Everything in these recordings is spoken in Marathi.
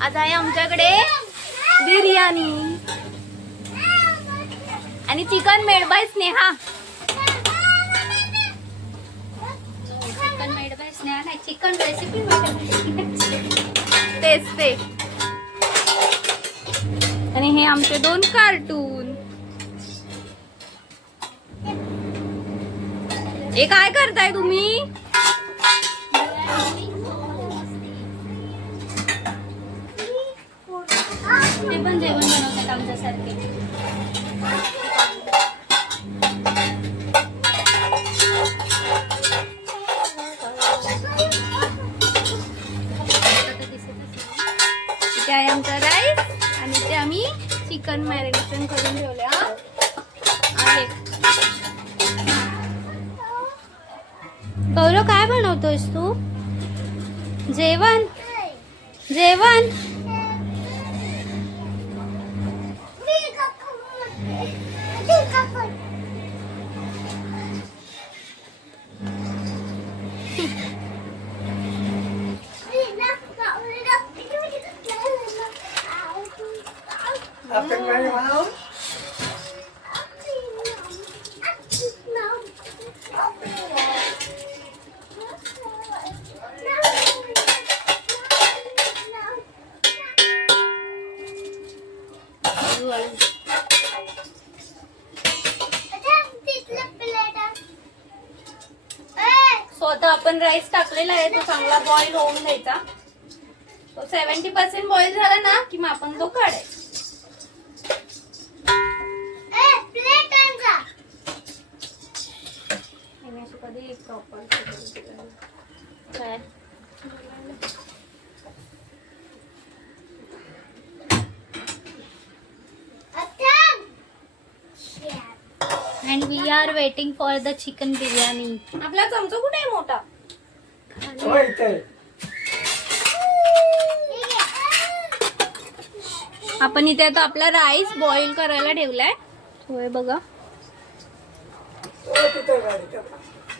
आता आहे आमच्याकडे बिर्याणी आणि chicken made by Sneha. Chicken made by Sneha नाही, चिकन रेसिपी तेच ते. आणि हे आमचे 2 कार्टून. हे काय करताय तुम्ही? ते पण जेवण बनवतात आमच्यासारखे. इथे आहे आमचा राईस आणि इथे आम्ही चिकन मॅरिनेशन करून ठेवले आहे. गौरव काय बनवतोयस तू? जेवण जेवण. स्वतः आपण राईस टाकलेला आहे, तो चांगला बॉईल होऊन द्यायचा. तो 70% बॉईल झाला ना की मग आपण तो काढायचा. कधी प्रॉपर काय and we are waiting for the chicken biryani. आपला चमचा कुठे आहे मोठा? आपण इथे आता आपला राईस बॉईल करायला ठेवलाय. होय बघा,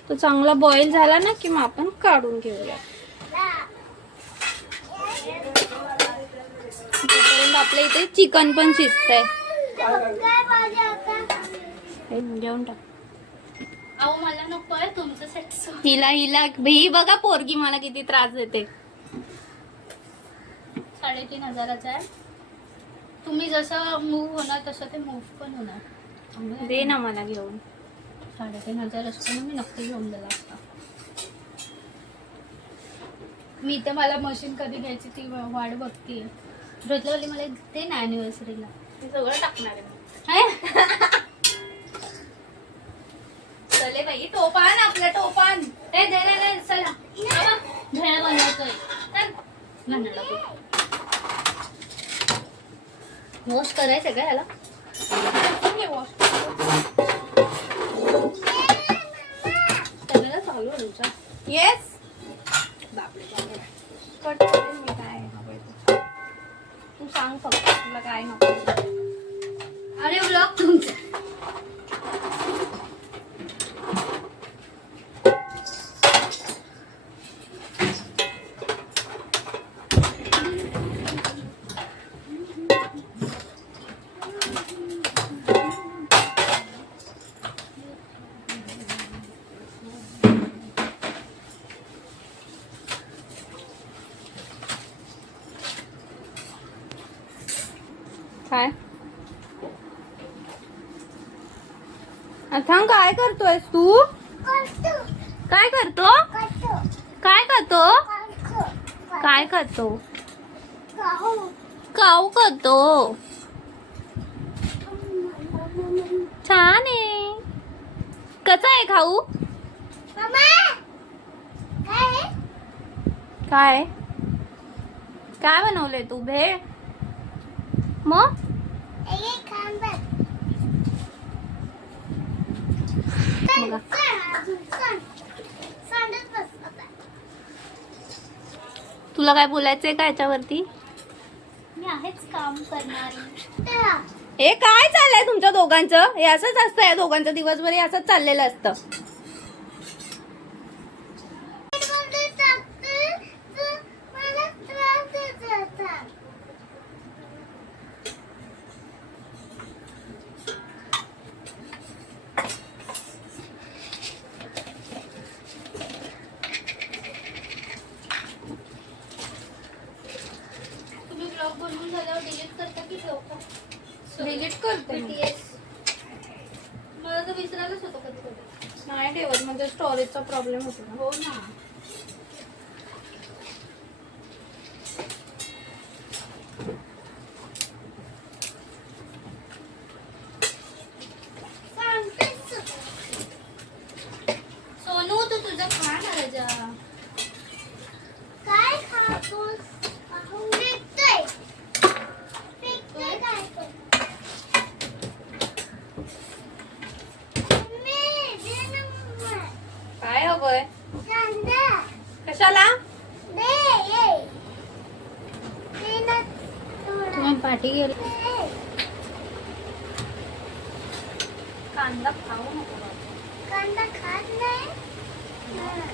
तो चांगला बॉईल झाला ना की मग आपण काढून घेऊया. तोपर्यंत आपल्या इथे चिकन पण शिजतंय. घेऊन टाक. अहो मला नको आहे तुमचं सेट. हिला ही बघा पोरगी मला किती त्रास देते. 3,500 आहे. तुम्ही जसं मूव होणार तसं ते मूव पण होणार. दे ना मला घेऊन. 3,500 असतो ना, मी नक्की घेऊन दिला असता. मी इथे मला मशीन कधी घ्यायची ती वाट बघतीये. रोजलावाली मला दे ना अॅनिव्हर्सरीला. मी सगळं टाकणार आहे. चले बाई, टोपान आपलं टोपान. ए दे रे चला. भेळ बनवतोय. चल म्हणलं तू. वॉश करायचं का याला? त्याला चालू आहे तुमचा. येस. बापरे कट करेन मी. काय हवंय तू सांग फक्त तुला काय नको. अरे ब्लॉग तुमचा. काय थांब, काय करतोयस तू? काय करतो? काय करतो? काय करतो? काऊ करतो. छान आहे. कसा आहे खाऊ? काय काय बनवले तू? भेळ? मग तुला काय बोलायचंय का याच्यावरती? मी आहेच काम करणारी. हे काय चाललंय तुमच्या दोघांचं? हे असंच असतं या दोघांचं, दिवसभर हे असंच चाललेलं असतं. बनवून झाल्यावर डिलीट करता की ठेवता? डिलीट करते मी. BTS. मला तर विसरायलाच होतं कधी कधी. नाही ठेवत म्हणजे स्टोरेजचा प्रॉब्लेम होतो ना. हो ना. सोनू तू तुझं खा ना राजा. काय खातोस? फेकतोय. फेकतोय काय पण? मम्मी, दे ना मम्मा. काय हवंय? कांदा. कशाला? दे, ये. दे ना थोडा. तुम्ही पाठी गेले. दे. कांदा खाऊ नको बाबा. कांदा खात नाही? हा.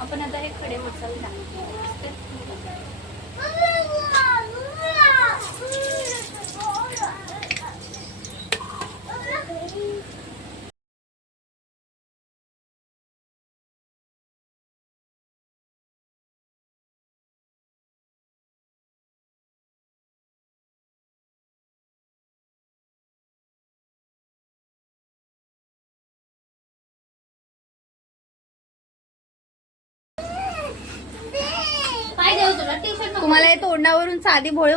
आपण आता हे खडे मसाले टाकू. काय देऊ तुला टी-शर्ट? तुम्हाला हे तोंडावरून साधी भोळी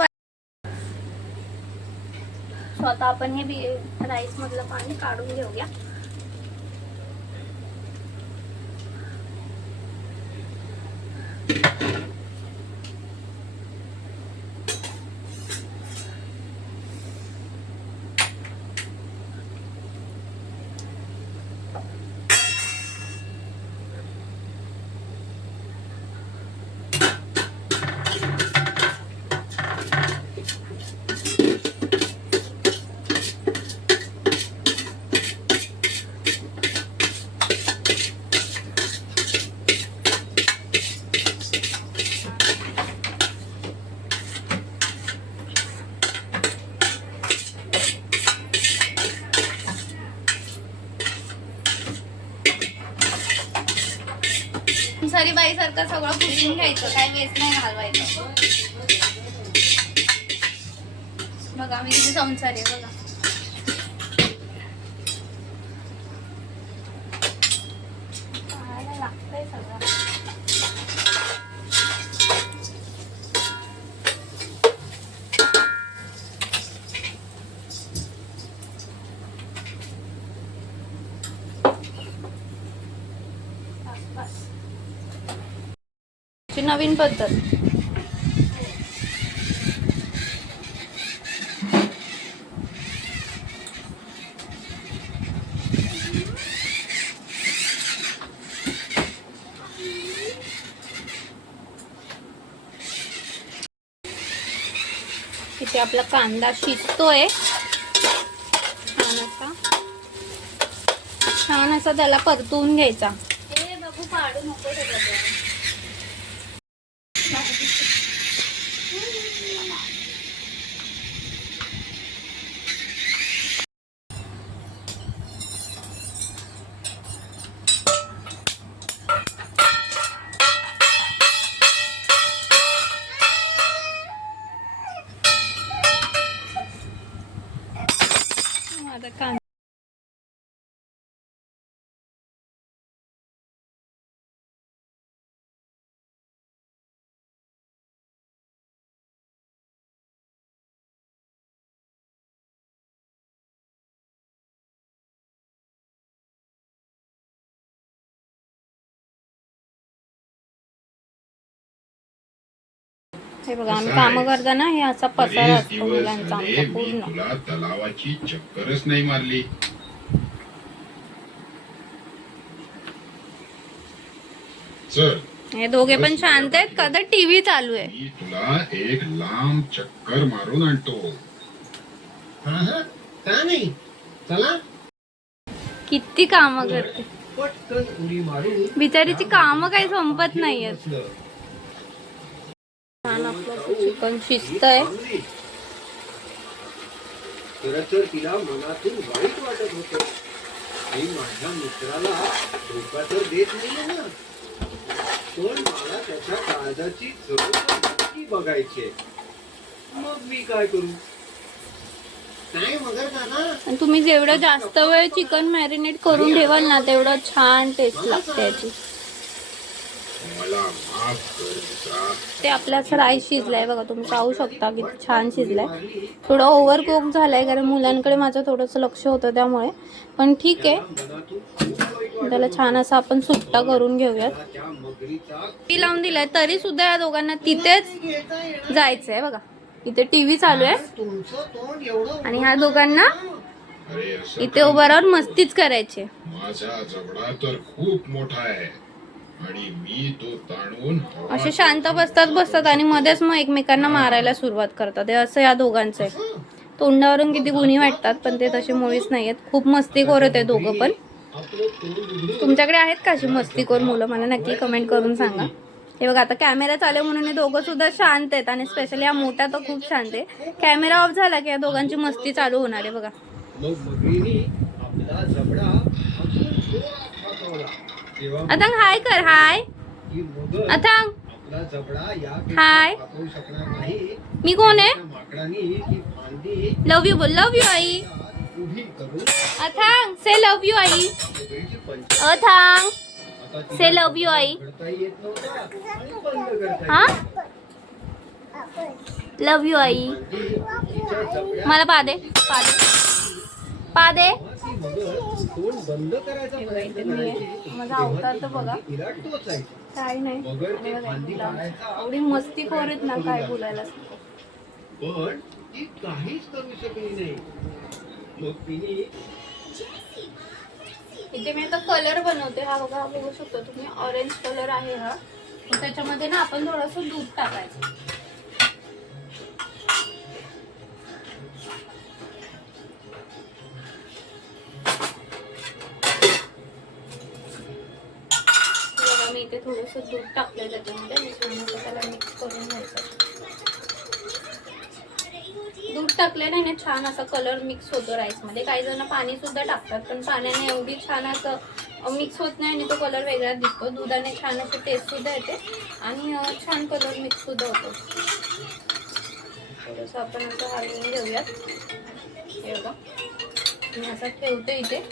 स्वतः आपण हे राईस मधलं पाणी काढून घेऊया. सरी बाई सारखं सगळं पुसून घ्यायचं, काय वेस्ट नाही घालवायचं. बघा मी किती संसारी आहे बघा. खायला लागतंय सगळं. नवीन पद्धत. इथे आपला कांदा शिजतोय छान असा त्याला परतवून घ्यायचा. हे बघू पाडू नको त्याच्यात. आता कांदा हे बघा आम्ही काम करताना हे असा पसारा असतो मुलांचा आमचा पूर्ण. तुला तलावाची चक्करच नाही मारली. सर हे दोघे पण शांत आहेत का तर टीव्ही चालू आहे. मी तुला एक लांब चक्कर मारून आणतो. का नाही चला किती काम करते पटकन उडी मारून बिचारीची काम काही संपत नाहीयेत. छान आपलं चिकन शिजतंय. खरं तर तिला मनातून वाईट वाटत होतं. मी माझ्या मित्राला धोका तर देत नाहीये ना. पण मला त्याच्या काळजाची जरूर नक्की बघायची. मग मी काय करू? नाही मगर दादा, आणि तुम्ही जेवढं जास्त वेळ चिकन मॅरिनेट करून ठेवाल ना तेवढं छान टेस्ट लागते याची. मला माफ कर मित्रा. ते आपला असं राईस शिजलाय बघा, तुम्ही पाहू शकता किती छान शिजलाय. थोडं ओव्हर कुक झालंय कारण मुलांकडे माझं थोडंसं लक्ष होतं त्यामुळे, पण ठीक आहे. मनातून खूप वाईट वाटलं. त्याला छान असा आपण सुट्टा करून घेऊयात. त्या मगरीचा टी लावून दिलाय तरी सुद्धा या दोघांना तिथेच जायचंय बघा. इथे टीव्ही चालू आहे तुमचं तोंड एवढं आणि ह्या दोघांना अरे असं इथे उभं राहून मस्तीच करायची. माझा जबडा तर खूप मोठा आहे आणि मी तो ताणून हवा असे शांत बसतात आणि मध्येच मग एकमेकांना मारायला सुरुवात करतात. हे असं या दोघांचं आहे. तोंडावरून किती गुणी वाटतात पण ते तसे मुळीच नाहीयेत. खूप मस्तीखोर आहेत दोघं पण. आपलं तोंड उघडून तुमच्याकडे आहेत का अशी मस्तीखोर मुलं? मला नक्की कमेंट करून सांगा. हे बघा आता कॅमेरा चालू आहे म्हणून हे दोघं सुद्धा शांत आहेत आणि स्पेशली हा मोठा तर खूप शांत आहे. कॅमेरा ऑफ झाला की या दोघांची मस्ती चालू होणार आहे बघा. मग मगरीने आपला जबडा अजून जोरात वाजवला. तेव्हा अथांग हाय कर. हाय ही मगर अथांग. आपला जबडा या हाय. वापरू शकणार नाही. मी कोण आहे? त्या माकडाने ती फांदी लव यू बोल. लव यू आई. उभी करून अथांग से लव यू आई. मगरीची पंच अथांग आता तिला से लव यू आई. उघडताही येत नव्हता आणि बंद करता हा येत नव्हता. लव यू आई. तिच्या जबड्यात मला पा दे. पा दे. पा दे. ती मगर तोंड बंद करायचा प्रयत्न करायची. माझा अवतार तर बघा. तिला टोचायची. काय नाही. मगर आणि ती बघा फांदी तिला काढायचा. एवढी मस्तीखोर आहेत ना काय बोलायला. पण ती काहीच करू शकली नाही. मग तिने इथे मी आता कलर बनवते. हा बघा, हा बघू शकतो तुम्ही, ऑरेंज कलर आहे हा. मग त्याच्यामध्ये ना आपण थोडंसं दूध टाकायचं. बघा मी इथे थोडंसं दूध टाकलंय त्याच्यामध्ये आणि छान असं त्याला मिक्स करून घ्यायचं. दूध टाकल्याने ना छान असा कलर मिक्स होतो राईस मध्ये. काही जण पाणी सुद्धा टाकतात पण पाण्याने एवढी छान असं मिक्स होत नाही आणि तो कलर वेगळाच दिसतो. दुधाने छान अशी टेस्ट सुद्धा येते आणि छान कलर मिक्स सुद्धा होतो. थोडंसं आपण असं हलवून घेऊयात. हे बघा मी असं ठेवते इथे.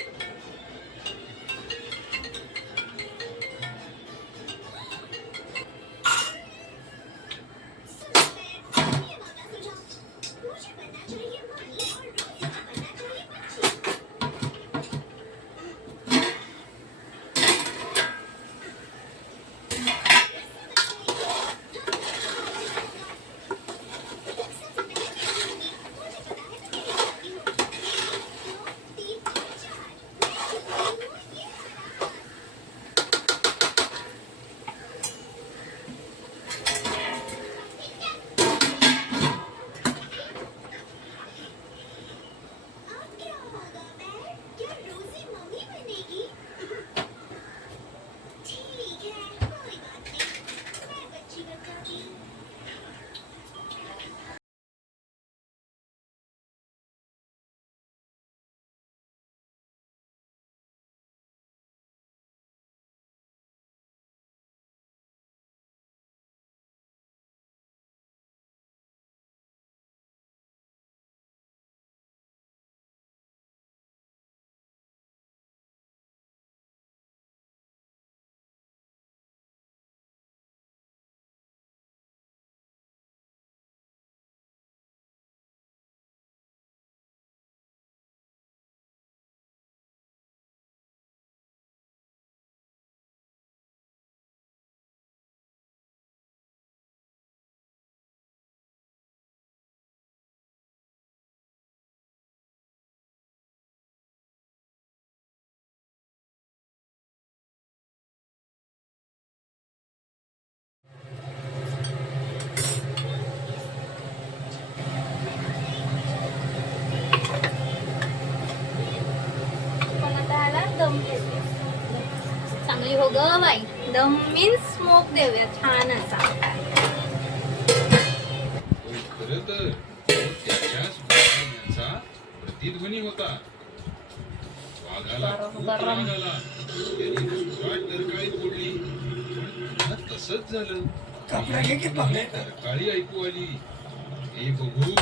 चांगली हो ग बाई. दम मीन्स स्मोक देऊया छान असा. खरं तर तो त्याच्याच बोलण्याचा प्रतिध्वनी होता. वाघाला खूप राग आला. त्याने सुद्धा डरकाळी फोडली पण पुन्हा तसंच झालं. तरकाळी ऐकू आली. हे बघून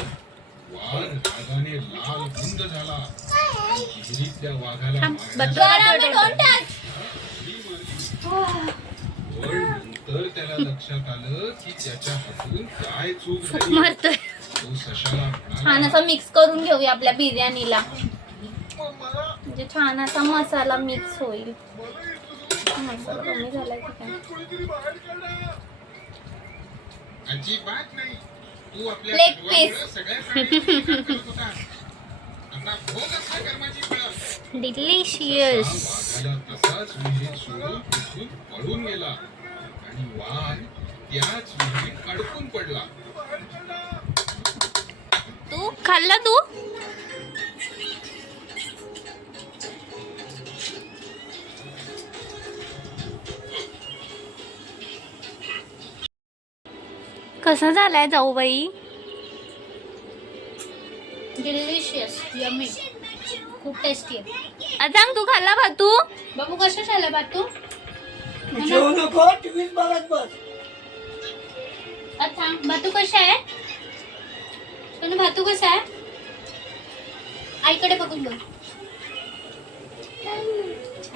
वाघ रागाने लाल गुंद झाला. विहिरीतल्या वाघाला मारण्यासाठी उडी मारली. पण नंतर त्याला लक्षात आलं की त्याच्या हातून काय चूक झाली. मारतोय. तो सशाला छान म्हणाला, असं मिक्स करून घेऊया आपल्या बिर्याणीला, म्हणजे छान असा मसाला मिक्स होईल. मसाला कमी झाला की काय? अजिबात नाही. तू आपल्या Leg कर्मामुळे piece. सगळ्या प्राण्यांची शिकार करत होतास. आता भोग असल्या कर्माची फळं. डिलिशियस. वाघाला तसाच विहिरीत सोडून तिथून पळून गेला आणि वाघ त्याच विहिरीत अडकून पडला. तू खाल्ला तू? कसा झालाय जाऊबाई? डिलिशियस, यम्मी, खूप टेस्टी आहे. सांग तू खाल्ला भातू? बाबू कशा झाला बातू? जेवू नको टीव्हीच बघत बस. अच्छा भातू कशा आहे? पण भातू कसा आहे? आईकडे बघून बघ.